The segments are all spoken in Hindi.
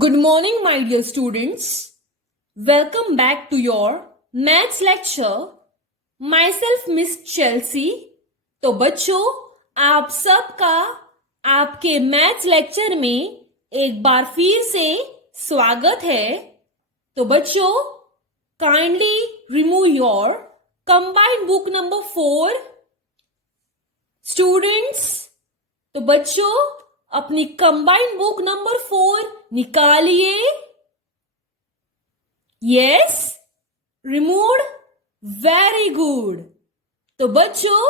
Good morning, my dear students. Welcome back to your maths lecture. Myself, Miss Chelsea. तो बच्चों, आप सबका आपके मैथ्स लेक्चर में एक बार फिर से स्वागत है. तो बच्चों, kindly remove your combined book number 4. Students, तो बच्चों अपनी कंबाइंड बुक नंबर 4 निकालिए. Yes, removed. Very good. तो बच्चों,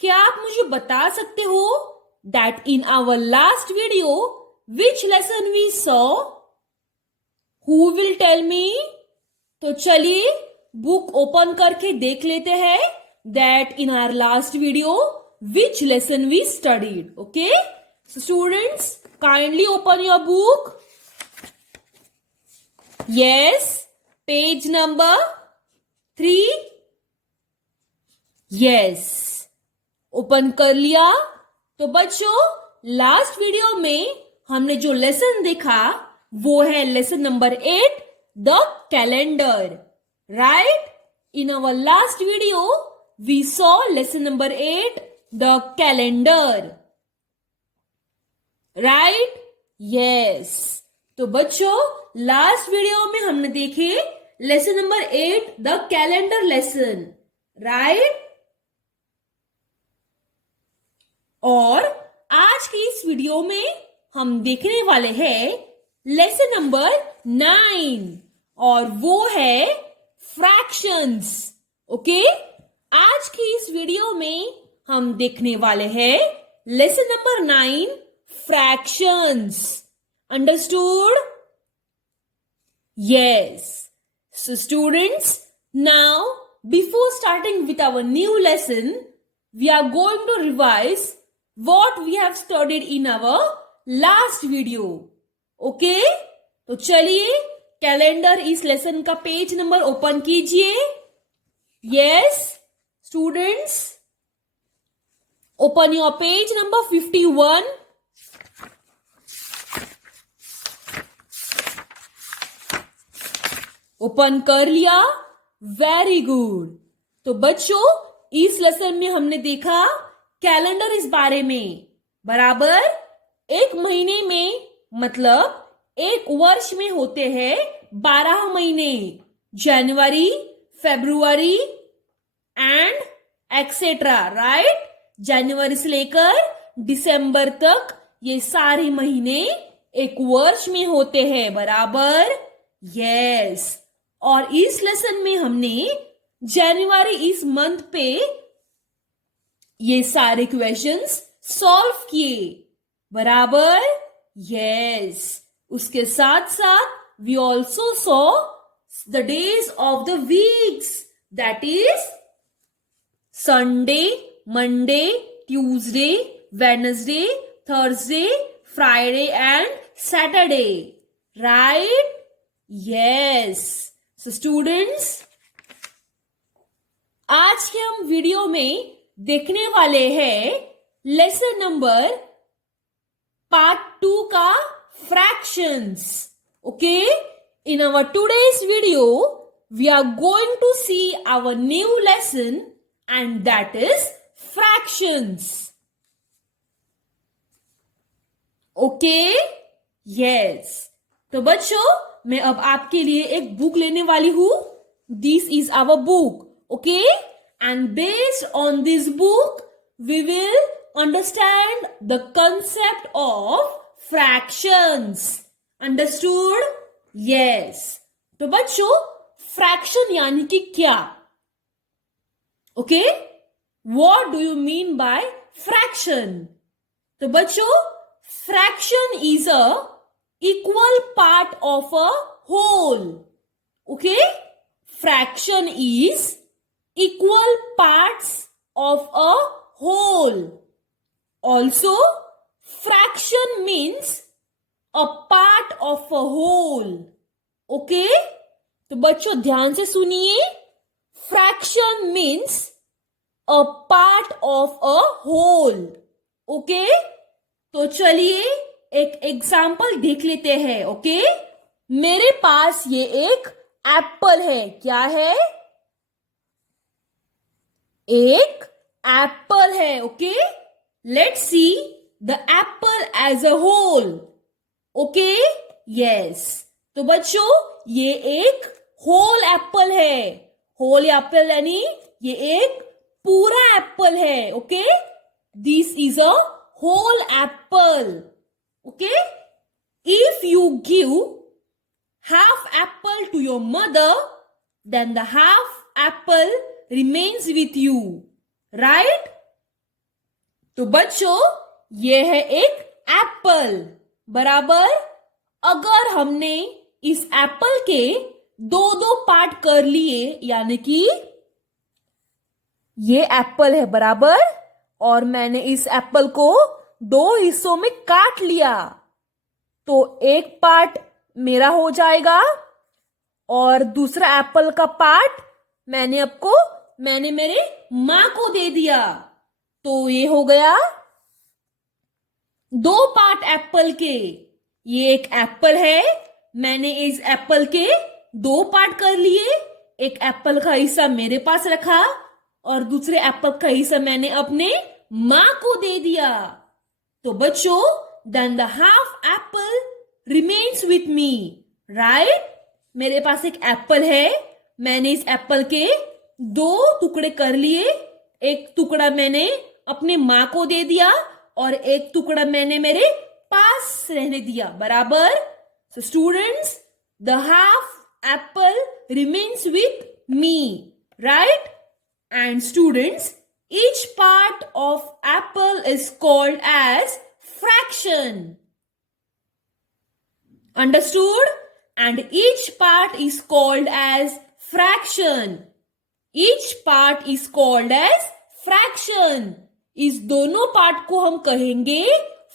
क्या आप मुझे बता सकते हो that in our last video which lesson we saw? Who will tell me? तो चलिए बुक ओपन करके देख लेते हैं that in our last video which lesson we studied. Okay, so students, kindly open your book. Yes, page number 3. Yes, open कर लिया. तो बच्चों, लास्ट वीडियो में हमने जो लेसन देखा वो है lesson number 8, the calendar. Right? In our last video we saw lesson number 8, the calendar. Right? Yes. तो बच्चों, लास्ट वीडियो में हमने देखे lesson number 8, the calendar lesson. Right? और आज की इस वीडियो में हम देखने वाले हैं लेसन नंबर 9 और वो है फ्रैक्शंस. ओके, आज की इस वीडियो में हम देखने वाले हैं lesson number 9, fractions. Understood? Yes. So students, now before starting with our new lesson, we are going to revise what we have studied in our last video. Okay? तो चलिए कैलेंडर इस लेसन का पेज नंबर ओपन कीजिए. Yes, students, open your page number 51. Open कर लिया. Very good. तो बच्चों, इस लेसन में हमने देखा कैलेंडर इस बारे में. बराबर एक महीने में मतलब एक वर्ष में होते हैं 12 महीने. जनवरी, फरवरी एंड एक्सेट्रा. राइट? जनवरी से लेकर दिसंबर तक ये सारे महीने एक वर्ष में होते हैं. बराबर? यस. और इस लेसन में हमने जनवरी इस मंथ पे ये सारे क्वेश्चंस सॉल्व किए. बराबर? यस. उसके साथ साथ we also saw the days of the weeks, that is Sunday, Monday, Tuesday, Wednesday, Thursday, Friday and Saturday. Right? Yes. So students, आज के हम वीडियो में देखने वाले हैं लेसन नंबर पार्ट 2 का fractions. Okay, in our today's video we are going to see our new lesson and that is fractions. Okay? Yes. तो बच्चों, मैं अब आपके लिए एक बुक लेने वाली हूं. This is our book. Okay, and based on this book we will understand the concept of fractions. Understood? Yes. तो बच्चों, फ्रैक्शन यानी कि क्या? Okay, what do you mean by fraction? तो बच्चों, fraction is a equal part of a whole. Okay? Fraction is equal parts of a whole. Also, fraction means a part of a whole. Okay? तो बच्चों ध्यान से सुनिए. Fraction means a part of a whole. Okay? तो चलिए एक एग्जाम्पल देख लेते हैं. ओके, मेरे पास ये एक एप्पल है. क्या है? एक एप्पल है. Okay, let's see the apple as a whole. Okay, yes. तो बच्चों, ये एक होल एप्पल है. होल एप्पल यानी ये एक पूरा एप्पल है. Okay, this is a whole apple. Okay, if you give half apple to your mother, then the half apple remains with you. Right? तो बच्चों, ये है एक एप्पल. बराबर. अगर हमने इस एप्पल के दो दो पार्ट कर लिए, यानी कि ये एप्पल है. बराबर. और मैंने इस एप्पल को दो हिस्सों में काट लिया, तो एक पार्ट मेरा हो जाएगा और दूसरा एप्पल का पार्ट मैंने मेरे मां को दे दिया. तो ये हो गया दो पार्ट एप्पल के. ये एक एप्पल है, मैंने इस एप्पल के दो पार्ट कर लिए. एक एप्पल का हिस्सा मेरे पास रखा और दूसरे एप्पल का हिस्सा मैंने अपने मां को दे दिया. तो बच्चों, then the half apple remains with me. right? मेरे पास एक एप्पल है, मैंने इस एप्पल के दो टुकड़े कर लिए. एक टुकड़ा मैंने अपने मां को दे दिया और एक टुकड़ा मैंने मेरे पास रहने दिया. बराबर. So students, the half apple remains with me. right? And students, each part of apple is called as fraction. Understood? And each part is called as fraction. Each part is called as fraction. इस दोनों पार्ट को हम कहेंगे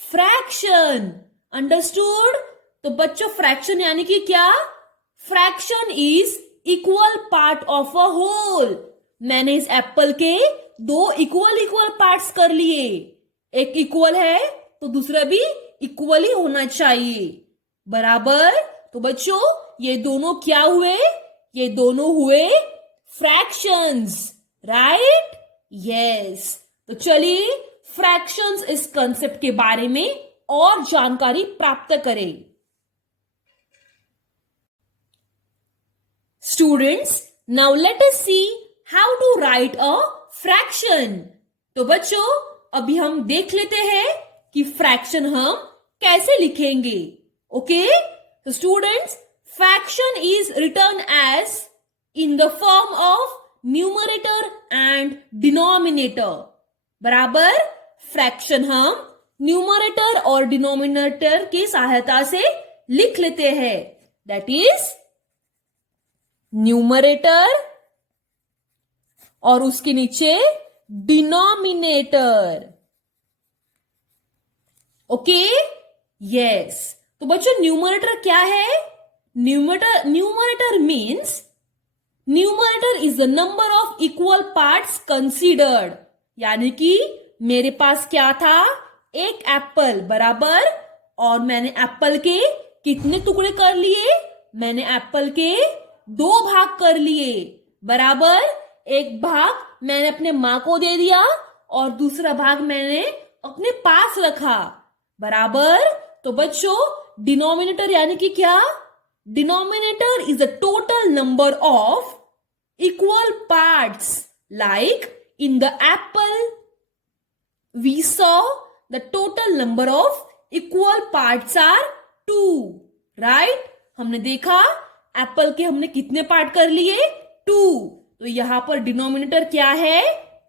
फ्रैक्शन. अंडरस्टूड? तो बच्चों, फ्रैक्शन यानी कि क्या? Fraction is equal part of a whole. मैंने इस एप्पल के दो इक्वल पार्ट्स कर लिए. एक इक्वल है तो दूसरा भी इक्वली होना चाहिए. बराबर. तो बच्चों, ये दोनों क्या हुए? ये दोनों हुए फ्रैक्शंस. राइट? यस. तो चलिए फ्रैक्शंस इस कंसेप्ट के बारे में और जानकारी प्राप्त करें. Students, now let us see how to write a fraction. तो बच्चों, अभी हम देख लेते हैं कि फ्रैक्शन हम कैसे लिखेंगे. Okay, so students, fraction is written as in the form of numerator and denominator. बराबर. फ्रैक्शन हम न्यूमरेटर और डिनोमिनेटर की सहायता से लिख लेते हैं. दैट इज न्यूमरेटर और उसके नीचे डिनोमिनेटर. Okay, yes. तो बच्चों, न्यूमरेटर क्या है? Numerator means numerator is the number of equal parts considered. यानी कि मेरे पास क्या था? एक एप्पल. बराबर. और मैंने एप्पल के कितने टुकड़े कर लिए? मैंने एप्पल के दो भाग कर लिए. बराबर. एक भाग मैंने अपने मां को दे दिया और दूसरा भाग मैंने अपने पास रखा. बराबर. तो बच्चों, डिनोमिनेटर यानी कि क्या? Denominator is the total number of equal parts. Like in the apple we saw the total number of equal parts are 2. right? हमने देखा एप्पल के हमने कितने पार्ट कर लिए? 2. तो यहां पर डिनोमिनेटर क्या है?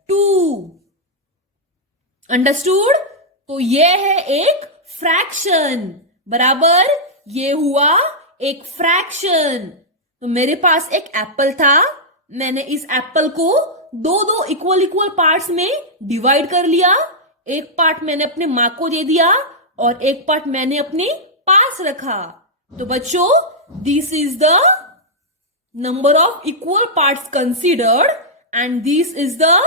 2. अंडरस्टूड? तो ये है एक फ्रैक्शन. बराबर. ये हुआ एक फ्रैक्शन. तो मेरे पास एक एप्पल था, मैंने इस एप्पल को दो इक्वल पार्ट्स में डिवाइड कर लिया. एक पार्ट मैंने अपने मां को दे दिया और एक पार्ट मैंने अपने पास रखा. तो बच्चों, this is the number of equal parts considered and this is the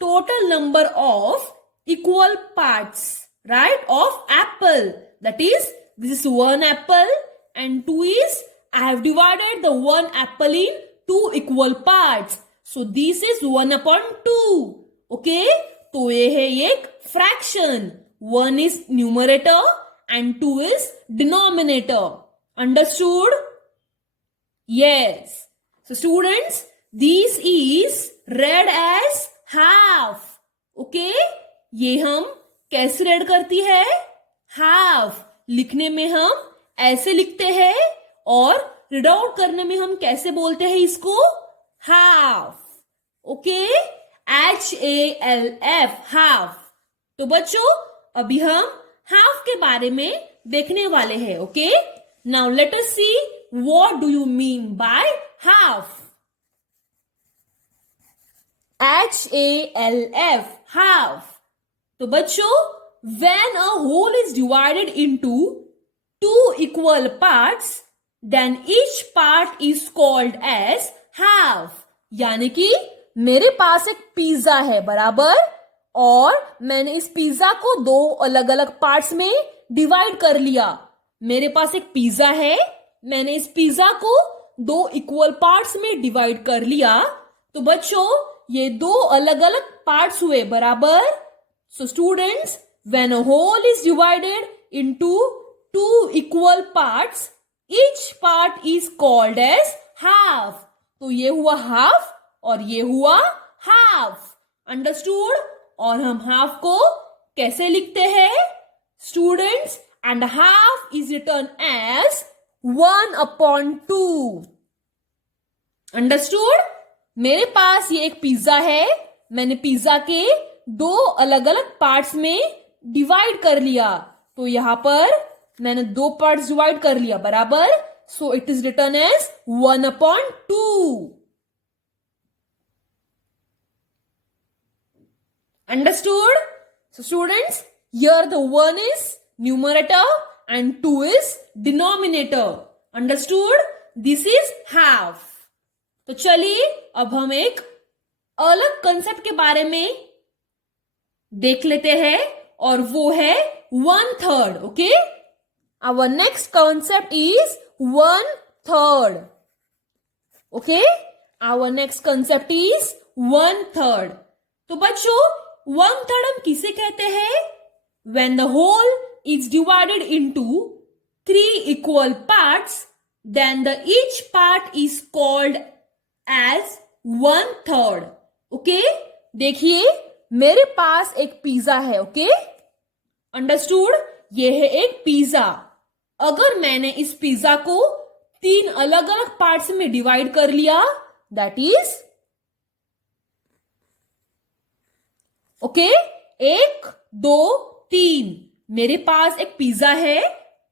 total number of equal parts. right, of apple. That is, this is one apple and two is, I have divided the one apple in two equal parts. So this is 1/2. Okay, तो ये है एक fraction. One is numerator and two is denominator. Understood? Yes. So students, this is read as half. Okay, ये हम कैसे read करती है? Half. लिखने में हम ऐसे लिखते हैं और रीड आउट करने में हम कैसे बोलते हैं इसको? हाफ. Okay, HALF, half. तो बच्चों, अभी हम हाफ के बारे में देखने वाले हैं. Okay, now let us see what do you mean by half. HALF, half. तो बच्चों, when a whole is divided into two equal parts, then each part is called as half. यानी कि मेरे पास एक पिज्जा है, बराबर, और मैंने इस पिज्जा को दो अलग अलग पार्ट्स में डिवाइड कर लिया. मेरे पास एक पिज्जा है, मैंने इस पिज्जा को दो इक्वल पार्ट्स में डिवाइड कर लिया. तो बच्चों, ये दो अलग अलग पार्ट्स हुए, बराबर. So students, when a whole is divided into two equal parts, each part is called as half. तो ये हुआ half और ये हुआ half. Understood? और हम half को कैसे लिखते हैं? Students, and half is written as 1/2. Understood? मेरे पास ये एक पिज्जा है, मैंने पिज्जा के दो अलग अलग पार्ट्स में डिवाइड कर लिया. तो यहां पर मैंने दो पार्ट्स डिवाइड कर लिया, बराबर. So it is written as 1/2. Understood? So students, here the 1 is numerator and 2 is denominator. Understood? This is half. तो चलिए अब हम एक अलग कंसेप्ट के बारे में देख लेते हैं, और वो है 1/3. Okay, our next concept is 1/3. Okay, our next concept is 1/3. तो बच्चों, 1/3 हम किसे कहते हैं? When the whole is divided into 3 equal parts, then the each part is called as 1/3. Okay, देखिए मेरे पास एक पिज्जा है. Okay, understood? ये है एक पिज्जा. अगर मैंने इस पिज्जा को 3 अलग अलग पार्ट्स में डिवाइड कर लिया, दैट इज, ओके, 1 2 3. मेरे पास एक पिज्जा है,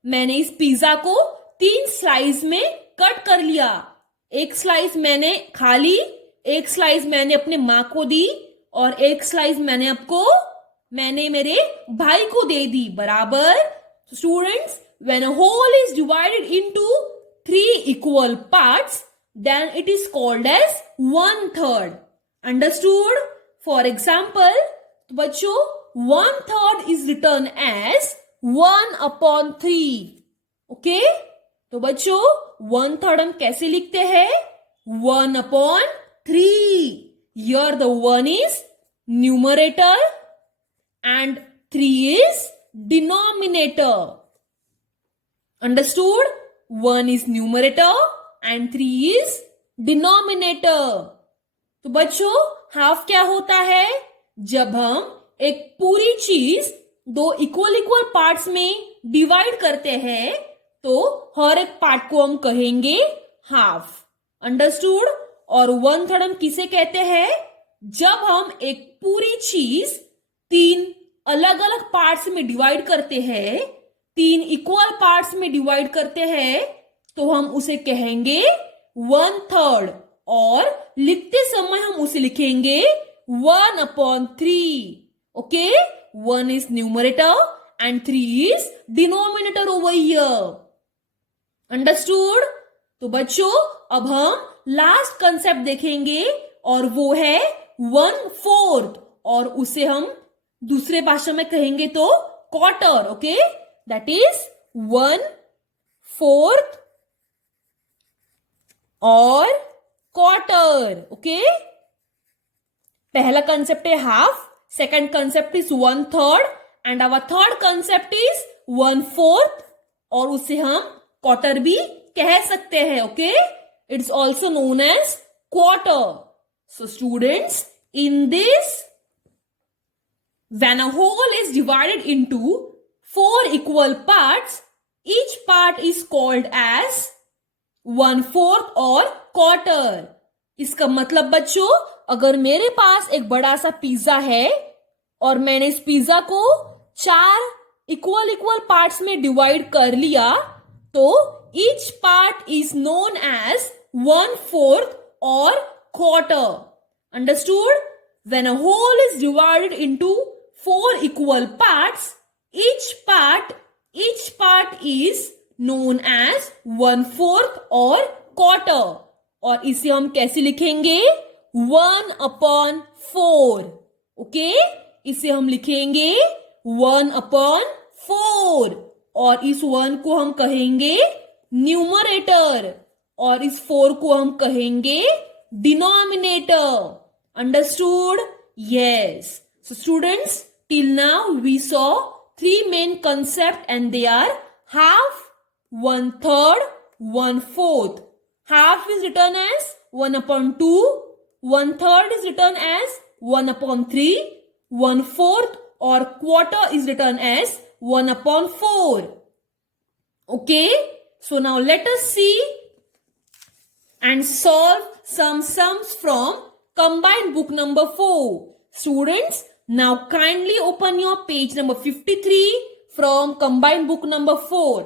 मैंने इस पिज्जा को 3 स्लाइस में कट कर लिया. एक स्लाइस मैंने खा ली, एक स्लाइस मैंने अपने माँ को दी, और एक स्लाइस मैंने मेरे भाई को दे दी, बराबर. Students, when a whole is divided into 3 equal parts, then it is called as 1/3. Understood? For example, बच्चों, 1/3 is written as 1/3. Okay? तो बच्चों, 1/3 हम कैसे लिखते हैं? 1/3. Here the 1 is numerator and 3 is denominator. Understood? 1 is numerator and 3 is denominator. तो बच्चों, हाफ क्या होता है? जब हम एक पूरी चीज दो इक्वल पार्ट्स में डिवाइड करते हैं, तो हर एक पार्ट को हम कहेंगे हाफ. अंडरस्टूड? और 1/3 हम किसे कहते हैं? जब हम एक पूरी चीज 3 अलग अलग पार्ट्स में डिवाइड करते हैं, 3 इक्वल पार्ट्स में डिवाइड करते हैं, तो हम उसे कहेंगे 1/3. और लिखते समय हम उसे लिखेंगे 1/3. Okay, 1 is numerator and 3 is denominator over here. Understood? तो बच्चों, अब हम लास्ट कंसेप्ट देखेंगे, और वो है 1/4. और उसे हम दूसरे भाषा में कहेंगे तो quarter. Okay, that is 1/4 और quarter. Okay, पहला कंसेप्ट है half, second concept is 1/3 and our third concept is 1/4 और उसे हम क्वार्टर भी कह सकते हैं. Okay, it's also known as quarter. So students, in this when a whole is divided into 4 equal parts, each part is called as 1/4 और quarter. इसका मतलब बच्चों, अगर मेरे पास एक बड़ा सा पिज्जा है और मैंने इस पिज्जा को 4 इक्वल पार्ट्स में डिवाइड कर लिया, तो each part is known as 1/4 और quarter. Understood? When a whole is divided into 4 equal parts, each part is known as 1/4 और quarter. और इसे हम कैसे लिखेंगे? 1/4. ओके, इसे हम लिखेंगे 1/4 और इस 1 को हम कहेंगे न्यूमरेटर और इस 4 को हम कहेंगे denominator. Understood? Yes. So students, till now we saw 3 main concepts and they are half, 1/3, 1/4. Half is written as 1/2, 1/3 is written as 1/3, 1/4 or quarter is written as 1/4. Okay, so now let us see and solve some sums from combined book number 4. Students, now kindly open your page number 53 from combined book number 4.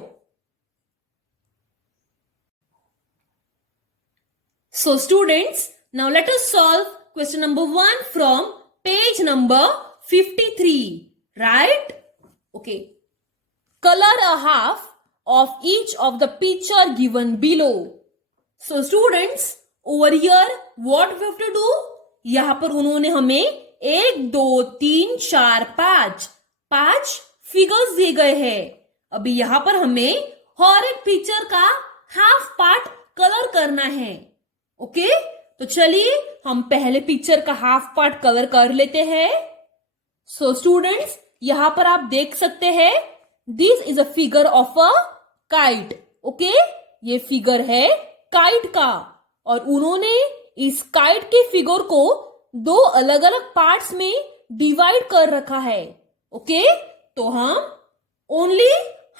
So students, now let us solve question number 1 from page number 53. Right? Okay. Color a half of each of the picture given below. So students, over here what we have to do? यहां पर उन्होंने हमें 1 2 3 4 5 फिगर्स दिए गए हैं. अभी यहां पर हमें हर एक पिक्चर का हाफ पार्ट कलर करना है. ओके, तो चलिए हम पहले पिक्चर का हाफ पार्ट कलर कर लेते हैं. सो स्टूडेंट्स, यहां पर आप देख सकते हैं this is a figure of a kite. Okay, ये फिगर है काइट का और उन्होंने इस काइट के फिगर को 2 अलग अलग पार्ट्स में डिवाइड कर रखा है. ओके, तो हम ओनली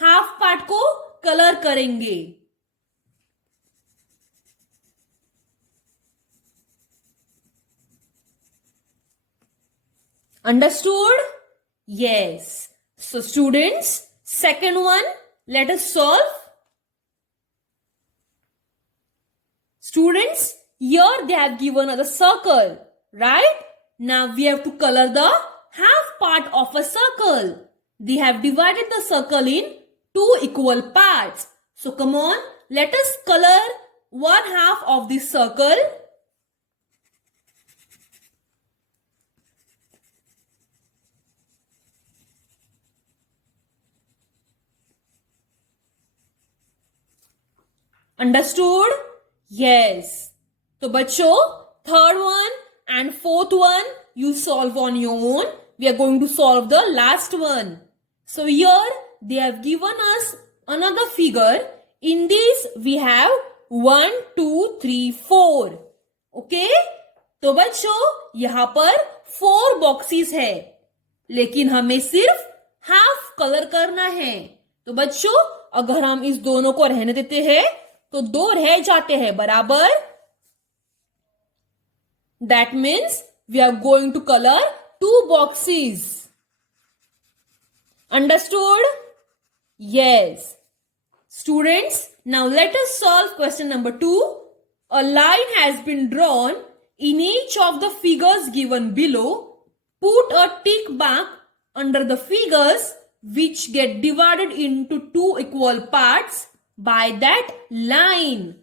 हाफ पार्ट को कलर करेंगे. Understood? Yes. So students, second one, let us solve. Students, here they have given us a circle, right? Now we have to color the half part of a circle. They have divided the circle in 2 equal parts. So come on, let us color one half of this circle. Understood? Yes. तो बच्चों, third one and fourth one you solve on your own. We are going to solve the last one. So here they have given us another figure. In this we have 1 2 3 4. Okay? तो बच्चों, यहाँ पर 4 बॉक्सेस है, लेकिन हमें सिर्फ हाफ कलर करना है. तो बच्चों, अगर हम इस दोनों को रहने देते हैं तो 2 रह जाते हैं, बराबर. That means we are going to color 2 boxes. Understood? Yes. Students, now let us solve question number 2. A line has been drawn in each of the figures given below. Put a tick mark under the figures which get divided into 2 equal parts by that line.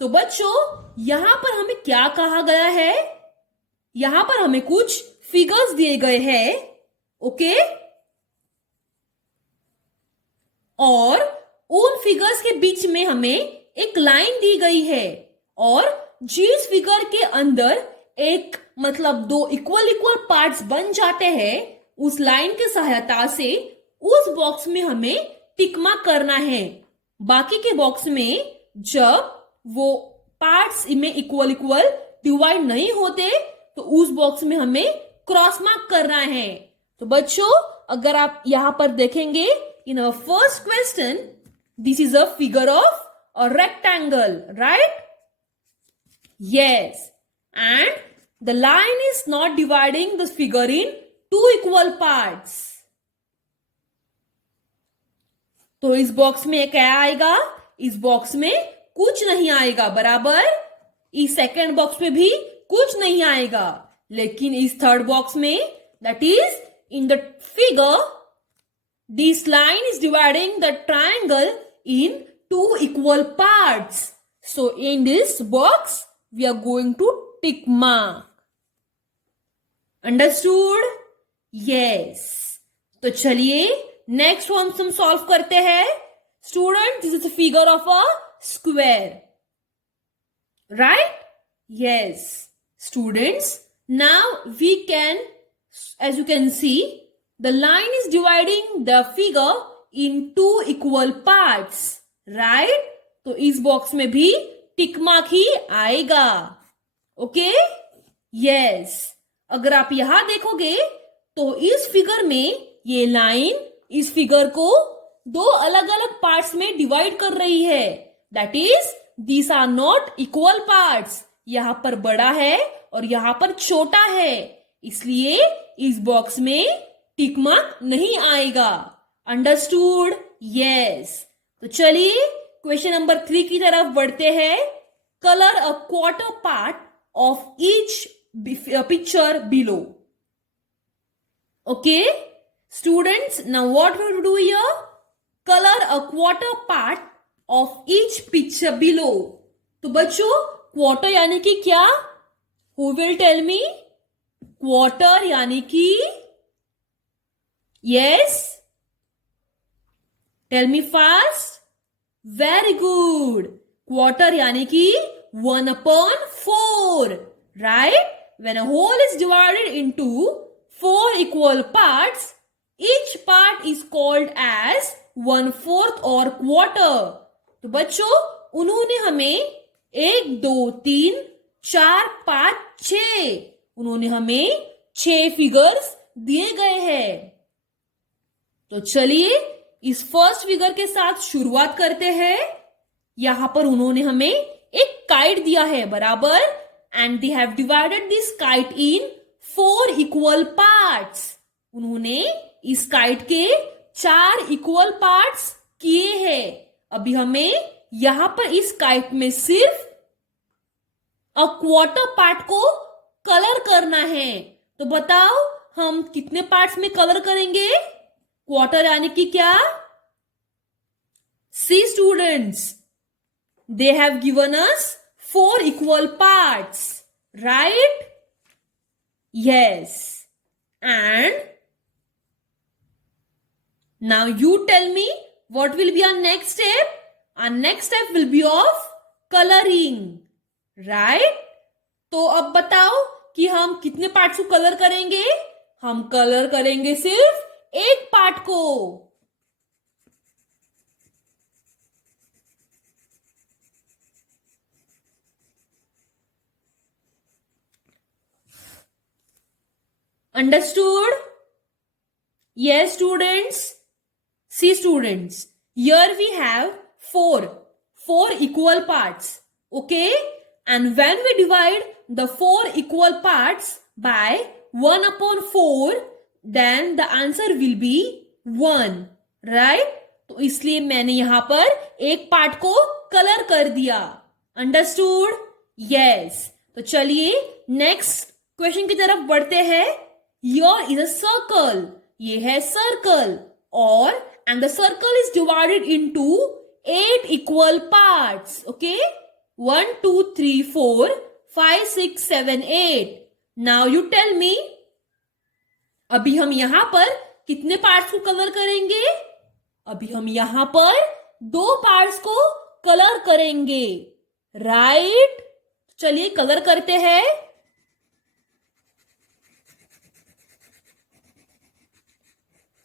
तो बच्चों, यहां पर हमें क्या कहा गया है? यहां पर हमें कुछ फिगर्स दिए गए हैं. ओके, और उन फिगर्स के बीच में हमें एक लाइन दी गई है और जिस फिगर के अंदर एक मतलब दो इक्वल इक्वल पार्ट्स बन जाते हैं उस लाइन की सहायता से उस बॉक्स में हमें टिक मार्क करना है। बाकी के बॉक्स में जब वो पार्ट्स में इक्वल इक्वल डिवाइड नहीं होते तो उस बॉक्स में हमें क्रॉस मार्क करना है। तो बच्चों अगर आप यहां पर देखेंगे in our first question this is a figure of a rectangle, right? Yes, and the line is not dividing the figure into equal parts. तो इस बॉक्स में क्या आएगा? इस बॉक्स में कुछ नहीं आएगा, बराबर। इस सेकेंड बॉक्स में भी कुछ नहीं आएगा, लेकिन इस थर्ड बॉक्स में that is in the figure this line is dividing the triangle in two equal parts. So in this box we are going to tick mark. Understood? Yes. तो चलिए नेक्स्ट हम सॉल्व करते हैं। Student this is a figure of a square, right? Yes. Students, now we can, as you can see, the line is dividing the figure in two equal parts, right? तो इस बॉक्स में भी टिक मार्क ही आएगा, ओके? यस, अगर आप यहां देखोगे तो इस फिगर में ये लाइन इस फिगर को दो अलग अलग पार्ट्स में डिवाइड कर रही है। That is these are not equal parts. यहां पर बड़ा है और यहां पर छोटा है, इसलिए इस बॉक्स में टिक मार्क नहीं आएगा। अंडरस्टूड? यस। तो चलिए क्वेश्चन नंबर 3 की तरफ बढ़ते हैं। Colour a quarter part of each picture below. Okay students, now what we will do here? Colour a quarter part of each picture below. तो बच्चों क्वार्टर यानी कि क्या? Who will tell me? Quarter यानी कि, yes, tell me fast. Very good. Quarter यानी कि 1/4, right? When a whole is divided into 4 equal parts, each part is called as 1/4 or quarter. तो बच्चों उन्होंने हमें 1, 2, 3, 4, 5, 6 उन्होंने हमें 6 फिगर्स दिए गए हैं। तो चलिए इस फर्स्ट फिगर के साथ शुरुआत करते हैं। यहां पर उन्होंने हमें एक काइट दिया है, बराबर, and they have divided this kite in 4 equal parts. उन्होंने इस काइट के 4 इक्वल पार्ट्स किए हैं। अभी हमें यहां पर इस काइट में सिर्फ अ क्वार्टर पार्ट को कलर करना है। तो बताओ हम कितने पार्ट्स में कलर करेंगे? क्वार्टर यानी कि क्या? See students, they have given us 4 equal parts, right? Yes, and now you tell me what will be our next step? Our next step will be of coloring, right? तो अब बताओ कि हम कितने पार्ट्स को कलर करेंगे? हम कलर करेंगे सिर्फ एक पार्ट को। Understood? Yes, students. See students, here we have 4 equal parts, okay? And when we divide the 4 equal parts by 1/4, then the answer will be 1, right? तो इसलिए मैंने यहां पर एक पार्ट को कलर कर दिया। अंडरस्टूड? यस। तो चलिए नेक्स्ट क्वेश्चन की तरफ बढ़ते हैं। Here is a circle. ये है सर्कल, और and the circle is divided into 8 equal parts, okay? 1, 2, 3, 4, 5, 6, 7, 8. Now you tell me, अभी हम यहां पर कितने पार्ट्स को कलर करेंगे? अभी हम यहां पर दो पार्ट्स को कलर करेंगे, राइट? चलिए कलर करते हैं।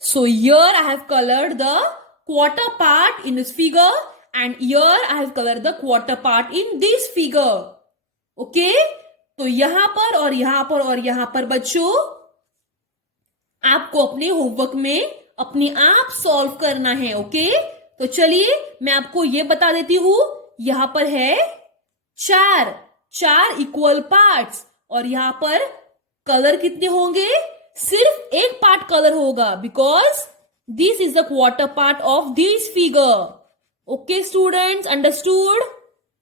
So here I have colored the quarter part in this figure and here I have colored the quarter part in this figure. Okay? तो यहां पर और यहां पर और यहां पर बच्चों आपको अपने होमवर्क में अपने आप सॉल्व करना है। ओके? तो चलिए मैं आपको ये बता देती हूं, यहां पर है चार इक्वल पार्ट्स और यहां पर कलर कितने होंगे? सिर्फ एक पार्ट कलर होगा because this is the quarter part of this figure. Okay students, understood?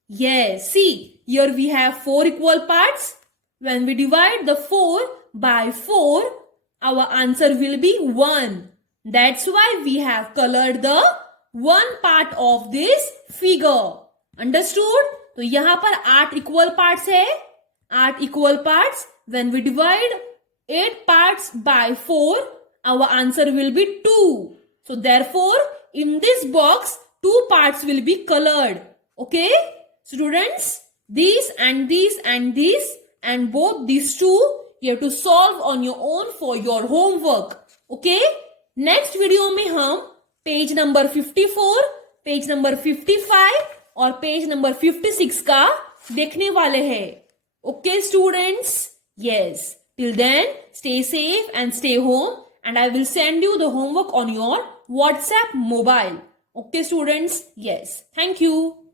Yes, see, here we have 4 equal parts. When we divide the 4 by 4, our answer will be 1. That's why we have colored the one part of this figure. Understood? तो यहाँ पर 8 equal parts है, 8 equal parts. When we divide 8 parts by 4, our answer will be 2. So therefore, in this box, 2 parts will be colored. Okay? Students, these and these and these and both these two you have to solve on your own for your homework. Okay? Next video में हम पेज नंबर 54, पेज नंबर 55 और पेज नंबर 56 का देखने वाले हैं. Okay students? Yes. Till then, stay safe and stay home and I will send you the homework on your WhatsApp mobile. Okay students? Yes. Thank you.